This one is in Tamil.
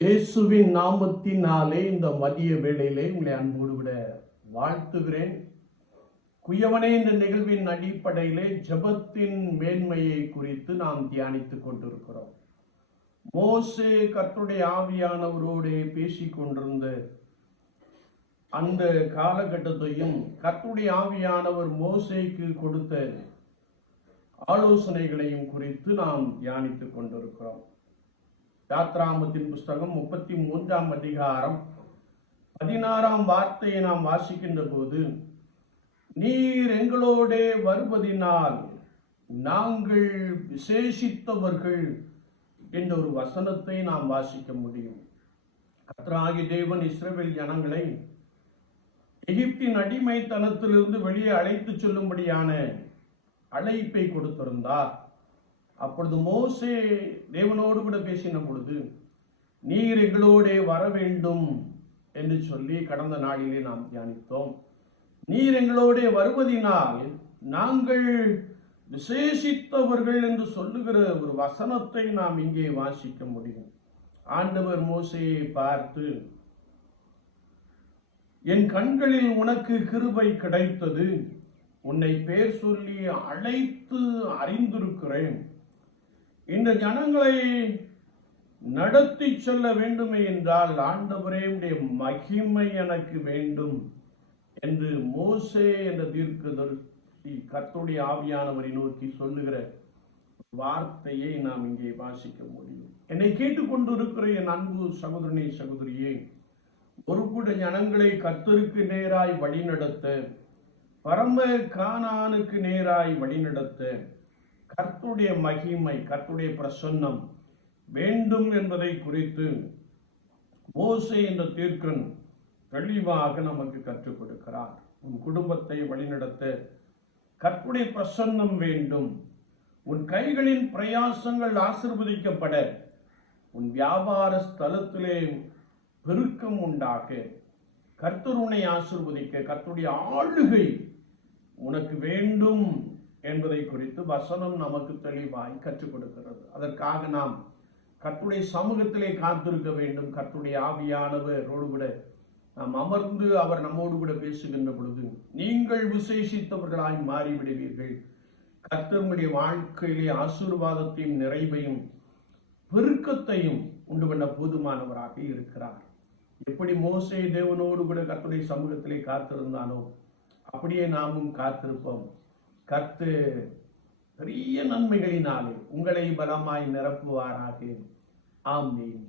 இயேசுவின் நாமத்தினாலே இந்த மதிய வேளையிலே உங்களை அன்போடு விட வாழ்த்துகிறேன். குயவனே இந்த நிகழ்வின் அடிப்படையிலே ஜெபத்தின் மேன்மையை குறித்து நாம் தியானித்துக் கொண்டிருக்கிறோம். மோசே கற்றுடைய ஆவியானவரோடு பேசிக் கொண்டிருந்த அந்த காலகட்டத்தையும் கற்றுடைய ஆவியானவர் மோசைக்கு கொடுத்த ஆலோசனைகளையும் குறித்து நாம் தியானித்துக் கொண்டிருக்கிறோம். யாத்ராமத்தின் புஸ்தகம் முப்பத்தி மூன்றாம் அதிகாரம் பதினாறாம் வார்த்தையை நாம் வாசிக்கின்ற போது நீர் எங்களோடே வருவதினால் நாங்கள் விசேஷித்தவர்கள் என்ற ஒரு வசனத்தை நாம் வாசிக்க முடியும். கத்ராகி தேவன் இஸ்ரவேல் ஜனங்களை எகிப்தின் அடிமைத்தனத்திலிருந்து வெளியே அழைத்துச் செல்லும்படியான அழைப்பை கொடுத்திருந்தார். அப்பொழுது மோசே தேவனோடு கூட பேசின பொழுது நீர் எங்களோடே வர வேண்டும் என்று சொல்லி கடந்த நாளிலே நாம் தியானித்தோம். நீர் எங்களோடே வருவதினால் நாங்கள் விசேஷித்தவர்கள் என்று சொல்லுகிற ஒரு வசனத்தை நாம் இங்கே வாசிக்க முடியும். ஆண்டவர் மோசையை பார்த்து என் கண்களில் உனக்கு கிருபை கிடைத்தது. உன்னை பேர் சொல்லி அழைத்து அறிந்திருக்கிறேன். இந்த ஜனங்களை நடத்தி செல்ல வேண்டுமே என்றால் ஆண்டவரே உடைய மகிமை எனக்கு வேண்டும் என்று மோசே என்ற தீர்க்கதரிசி கர்த்தருடைய ஆவியானவரை நோக்கி சொல்லுகிற வார்த்தையை நாம் இங்கே வாசிக்க முடியும். என்னை கேட்டுக்கொண்டிருக்கிற என் அன்பு சகோதரனே சகோதரியே ஒரு கூட ஜனங்களை கர்த்தருக்கு நேராய் வழிநடத்த பரம கானானுக்கு நேராய் வழிநடத்த கர்த்துடைய மகிமை கர்த்துடைய பிரசன்னம் வேண்டும் என்பதை குறித்து மோசை என்ற தீர்க்கன் தெளிவாக நமக்கு கற்றுக் கொடுக்கிறார். உன் குடும்பத்தை வழிநடத்த கற்புடைய பிரசன்னம் வேண்டும். உன் கைகளின் பிரயாசங்கள் ஆசிர்வதிக்கப்பட உன் வியாபார ஸ்தலத்திலே பெருக்கம் உண்டாக கர்த்தருனை ஆசிர்வதிக்க கர்த்தருடைய ஆளுகை உனக்கு வேண்டும். என்பதை குறித்து வசனம் நமக்கு தெளிவாய் கற்றுக் கொடுக்கிறது. அதற்காக நாம் கற்றுடைய சமூகத்திலே காத்திருக்க வேண்டும். கற்றுடைய ஆவியானவரோடு கூட நாம் அமர்ந்து அவர் நம்மோடு கூட பேசுகின்ற பொழுது நீங்கள் விசேஷித்தவர்களாய் மாறிவிடுவீர்கள். கர்த்தருடைய வாழ்க்கையிலே ஆசீர்வாதத்தையும் நிறைவையும் பெருக்கத்தையும் உண்டு பண்ண போதுமானவராக இருக்கிறார். எப்படி மோசை தேவனோடு கூட கர்த்தருடைய சமூகத்திலே காத்திருந்தானோ அப்படியே நாமும் காத்திருப்போம். கர்த்து பெரிய நன்மைகளினாலே உங்களை பலமாய் நிரப்புவாராக. ஆமீன்.